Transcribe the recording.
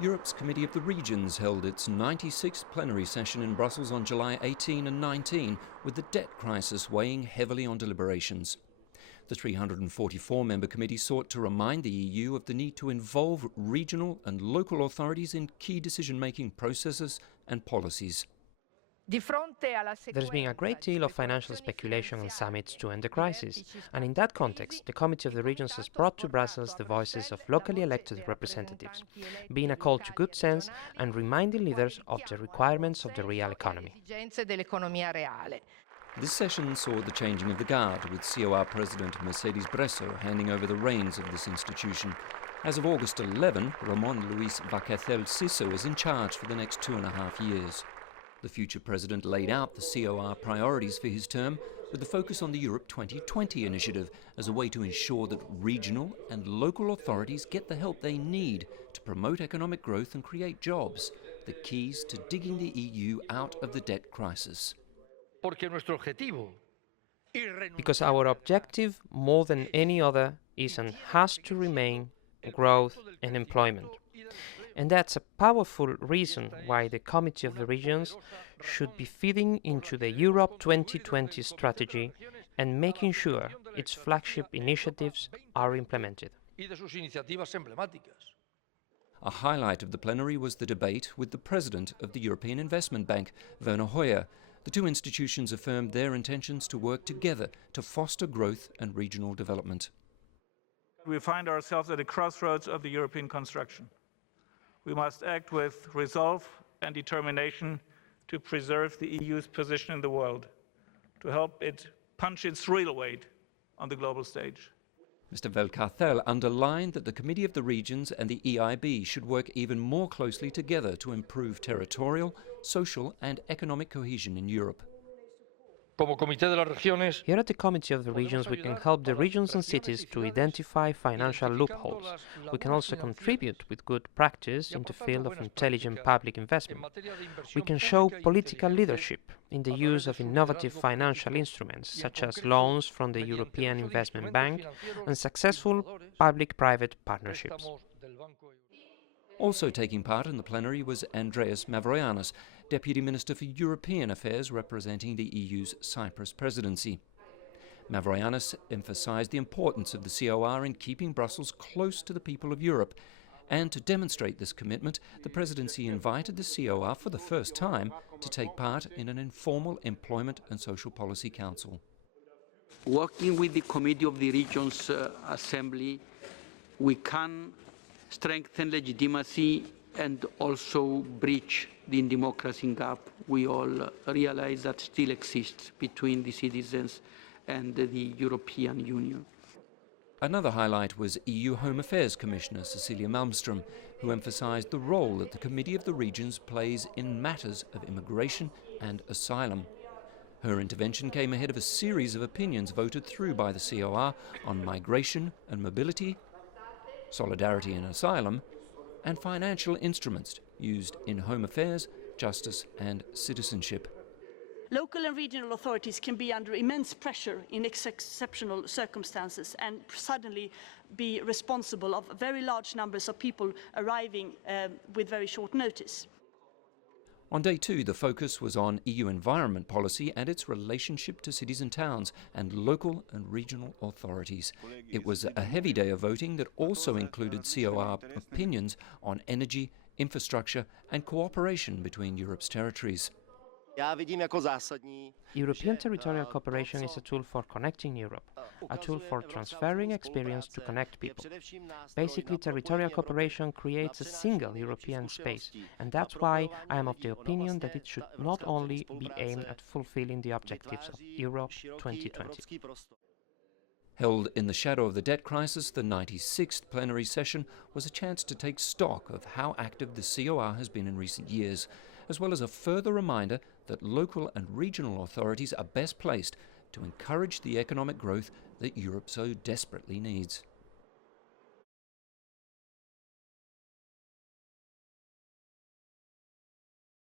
Europe's Committee of the Regions held its 96th plenary session in Brussels on July 18 and 19, with the debt crisis weighing heavily on deliberations. The 344-member committee sought to remind the EU of the need to involve regional and local authorities in key decision-making processes and policies. There's been a great deal of financial speculation on summits to end the crisis, and in that context, the Committee of the Regions has brought to Brussels the voices of locally elected representatives, being a call to good sense and reminding leaders of the requirements of the real economy. This session saw the changing of the guard, with COR President Mercedes Bresso handing over the reins of this institution. As of August 11, Ramon Luis Vacacel Siso is in charge for the next 2.5 years. The future president laid out the COR priorities for his term, with the focus on the Europe 2020 initiative as a way to ensure that regional and local authorities get the help they need to promote economic growth and create jobs, the keys to digging the EU out of the debt crisis. Because our objective, more than any other, is and has to remain growth and employment. And that's a powerful reason why the Committee of the Regions should be feeding into the Europe 2020 strategy and making sure its flagship initiatives are implemented. A highlight of the plenary was the debate with the President of the European Investment Bank, Werner. The two institutions affirmed their intentions to work together to foster growth and regional development. We find ourselves at a crossroads of the European construction. We must act with resolve and determination to preserve the EU's position in the world, to help it punch its real weight on the global stage. Mr. Valcárcel underlined that the Committee of the Regions and the EIB should work even more closely together to improve territorial, social and economic cohesion in Europe. Here at the Committee of the Regions, we can help the regions and cities to identify financial loopholes. We can also contribute with good practice in the field of intelligent public investment. We can show political leadership in the use of innovative financial instruments, such as loans from the European Investment Bank and successful public-private partnerships. Also taking part in the plenary was Andreas Mavroyannis, Deputy Minister for European Affairs representing the EU's Cyprus Presidency. Mavroyannis emphasised the importance of the COR in keeping Brussels close to the people of Europe, and to demonstrate this commitment, the Presidency invited the COR for the first time to take part in an informal Employment and Social Policy Council. Working with the Committee of the Regions Assembly, we can strengthen legitimacy and also bridge the democracy gap we all realize that still exists between the citizens and the European Union. Another highlight was EU Home Affairs Commissioner Cecilia Malmstrom, who emphasised the role that the Committee of the Regions plays in matters of immigration and asylum. Her intervention came ahead of a series of opinions voted through by the COR on migration and mobility, solidarity and asylum, and financial instruments used in home affairs, justice and citizenship. Local and regional authorities can be under immense pressure in exceptional circumstances and suddenly be responsible of very large numbers of people arriving with very short notice. On day 2, the focus was on EU environment policy and its relationship to cities and towns and local and regional authorities. It was a heavy day of voting that also included COR opinions on energy, infrastructure and cooperation between Europe's territories. European territorial cooperation is a tool for connecting Europe, a tool for transferring experience to connect people. Basically, territorial cooperation creates a single European space, and that's why I am of the opinion that it should not only be aimed at fulfilling the objectives of Europe 2020. Held in the shadow of the debt crisis, the 96th plenary session was a chance to take stock of how active the COR has been in recent years, as well as a further reminder that local and regional authorities are best placed to encourage the economic growth that Europe so desperately needs.